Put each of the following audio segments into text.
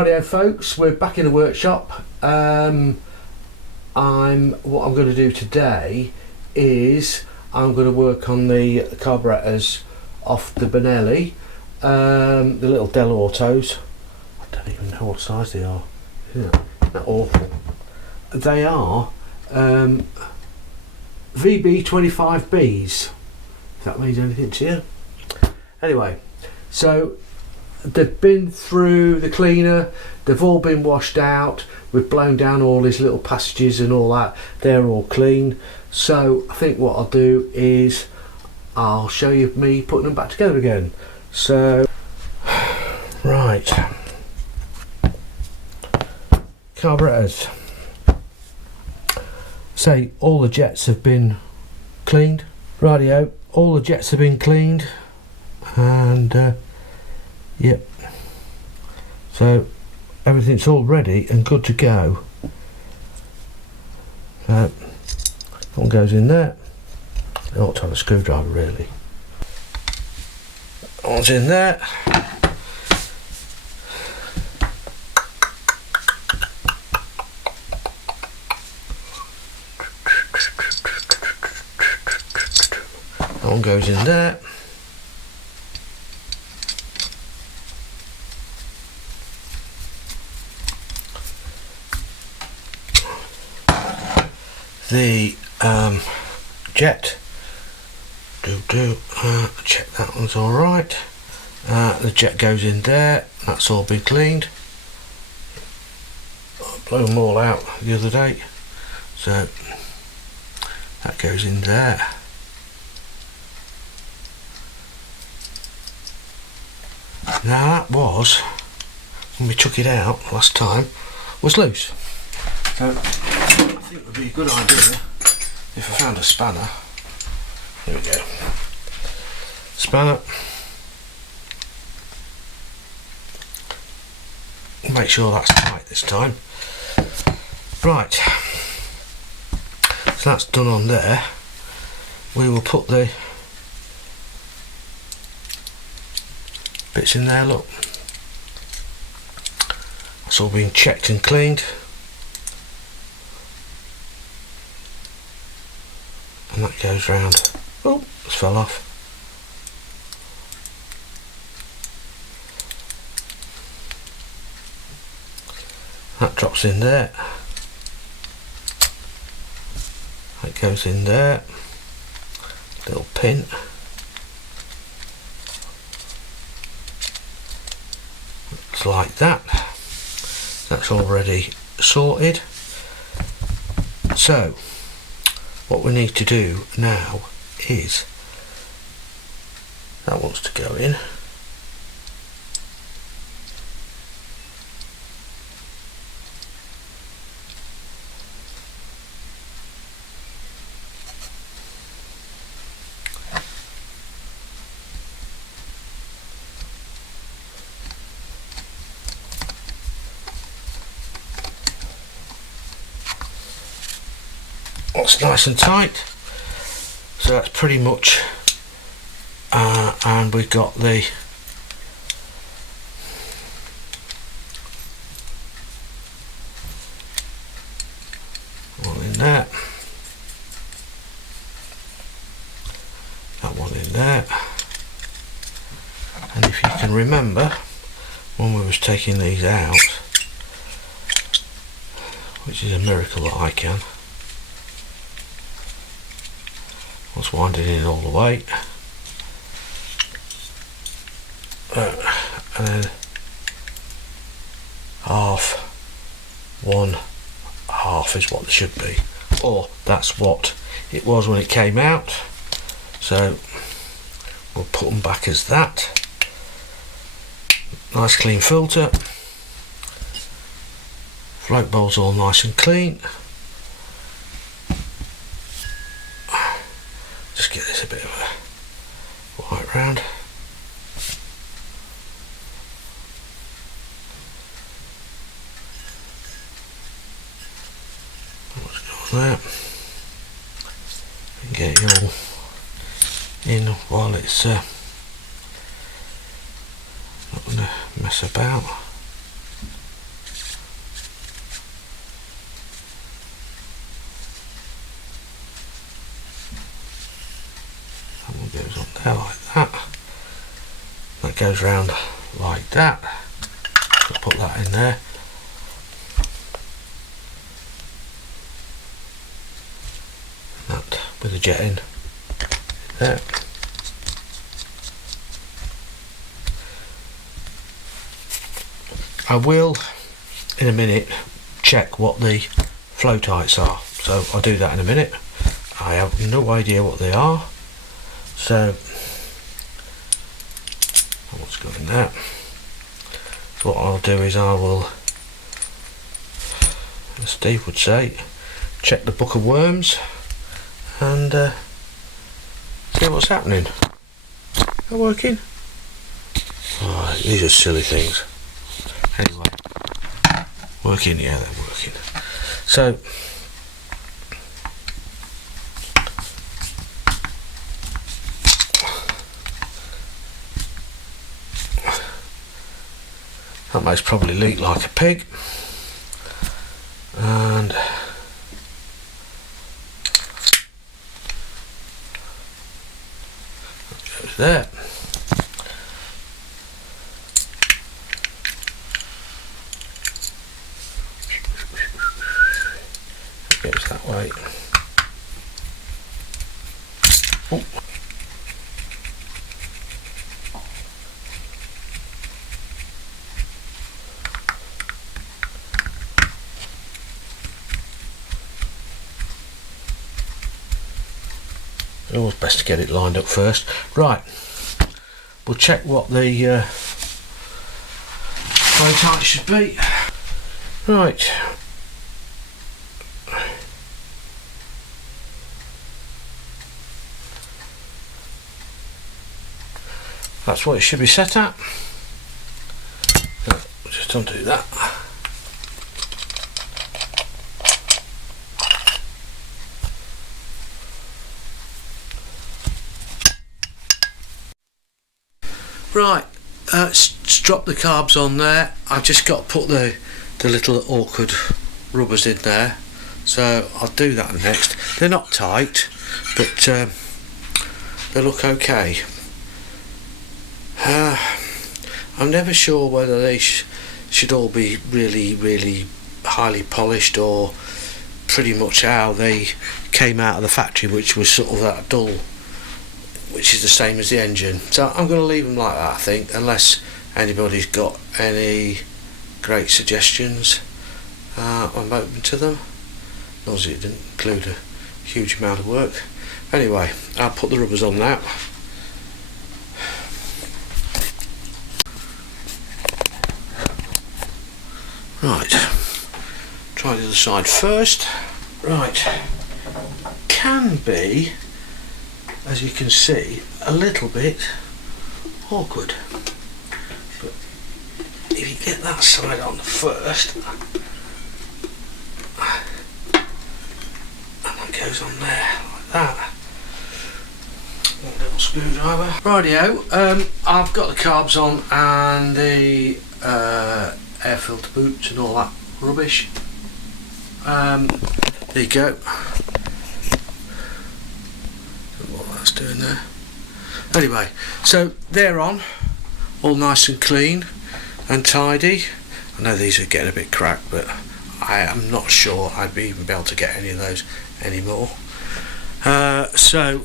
Rightio folks, we're back in the workshop. What I'm going to do today is I'm going to work on the carburetors off the Benelli, the little Dellortos. I don't even know what size they are. Isn't that awful? They are VB25Bs, if that means anything to you. Anyway, so they've been through the cleaner, they've all been washed out, we've blown down all these little passages and all that, they're all clean. So I think what I'll do is I'll show you me putting them back together again. So, right, carburetors. Say all the jets have been cleaned. Rightio, all the jets have been cleaned, and yep, so everything's all ready and good to go. So one goes in there. I ought to have a screwdriver really. One's in there. One goes in there. The jet, check that one's all right. The jet goes in there. That's all been cleaned. I blew them all out the other day, so that goes in there. Now that was, when we took it out last time, was loose. So I think it would be a good idea if I found a spanner. Here we go. Spanner. Make sure that's tight this time. Right. So that's done on there. We will put the bits in there, look. It's all been checked and cleaned. And that goes round. Oh, it's fell off. That drops in there. That goes in there. Little pin. Looks like that. That's already sorted. So what we need to do now is, that wants to go in. That's nice and tight, so that's pretty much, and we've got the one in there, that one in there, and if you can remember when we was taking these out, which is a miracle that I can, was winding in all the way, and then one half is what they should be, or that's what it was when it came out, so we'll put them back as that. Nice clean filter, float bowl's all nice and clean. Just get this a bit of a white round. What's going on there? And get it all in while it's not going to mess about. That goes round like that. So put that in there. That with the jet in there. I will in a minute check what the flow tights are, so I'll do that in a minute. I have no idea what they are, so what's going there. So what I'll do is I will, as Steve would say, check the book of worms and see what's happening. They're working. Oh, these are silly things. Anyway, working, yeah, they're working. So that makes probably leak like a pig, and that goes there. It goes that way. Oh. Always best to get it lined up first. Right, we'll check what the flow tight should be. Right. That's what it should be set at. Right, just undo that. Right, strop the carbs on there. I've just got to put the little awkward rubbers in there, so I'll do that next. They're not tight, but they look okay. I'm never sure whether they should all be really highly polished or pretty much how they came out of the factory, which was sort of that dull, which is the same as the engine. So I'm going to leave them like that, I think, unless anybody's got any great suggestions. I'm open to them. Obviously it didn't include a huge amount of work. Anyway, I'll put the rubbers on now. Right, try the other side first. Right, can be, as you can see, a little bit awkward, but if you get that side on first, and that goes on there like that, one little screwdriver. Rightio, I've got the carbs on and the air filter boots and all that rubbish. There you go. What that's doing there. Anyway, so they're on, all nice and clean and tidy. I know these are getting a bit cracked, but I am not sure I'd even be able to get any of those anymore. So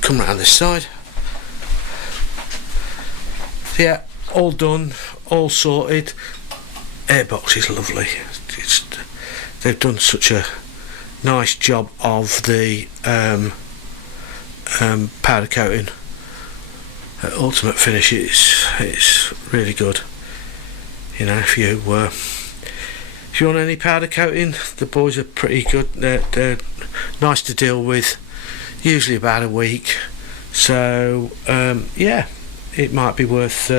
come round this side. Yeah, all done, all sorted. Airbox is lovely. They've done such a nice job of the powder coating. Ultimate finish, it's really good. You know, if you want any powder coating, the boys are pretty good. They're nice to deal with. Usually about a week. So yeah, it might be worth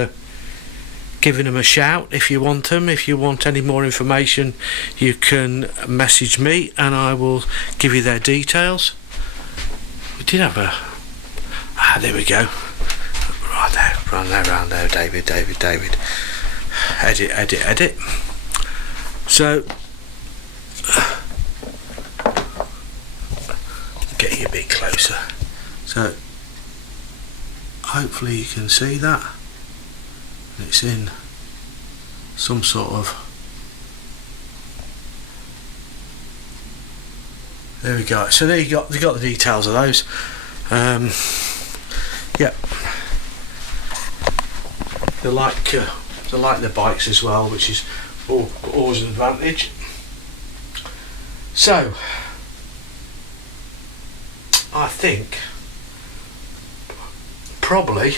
giving them a shout if you want them. If you want any more information, you can message me and I will give you their details. We did have a there we go, round there, David, edit. So get you a bit closer. So hopefully you can see that. It's in some sort of, there we go. So there you got, the details of those. Yeah, they like the bikes as well, which is always an advantage. So I think probably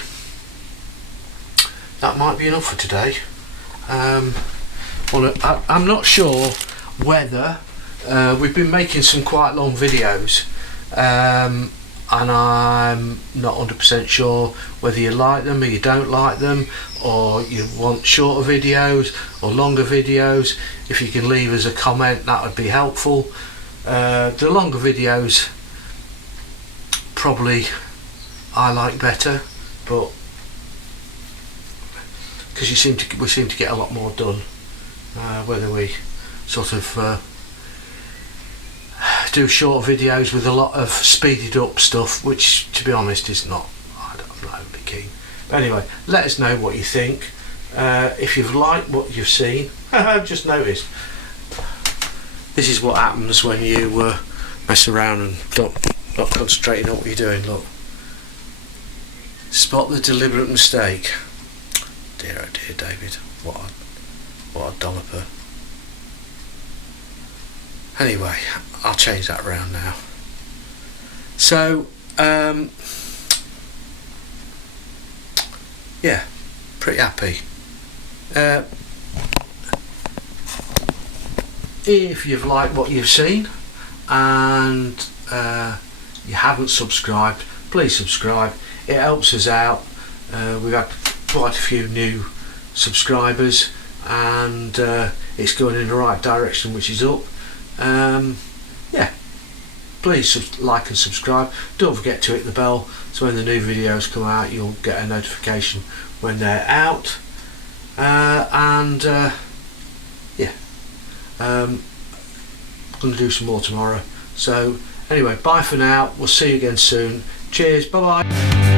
that might be enough for today. Well, I'm not sure whether we've been making some quite long videos, and I'm not 100% sure whether you like them or you don't like them, or you want shorter videos or longer videos. If you can leave us a comment, that would be helpful. The longer videos probably I like better, but because we seem to get a lot more done, whether we sort of do short videos with a lot of speeded up stuff, which to be honest is not, I'm not overly keen. But anyway, let us know what you think. If you've liked what you've seen, I've just noticed this is what happens when you mess around and not concentrating on what you're doing. Look, spot the deliberate mistake. Dear oh dear, David, what a dolloper. Anyway, I'll change that around now. So yeah, pretty happy. If you've liked what you've seen and you haven't subscribed, please subscribe. It helps us out. We've had quite a few new subscribers, and it's going in the right direction, which is up. Yeah, please like and subscribe. Don't forget to hit the bell, so when the new videos come out you'll get a notification when they're out. Yeah, I'm going to do some more tomorrow. So anyway, bye for now. We'll see you again soon. Cheers, bye bye.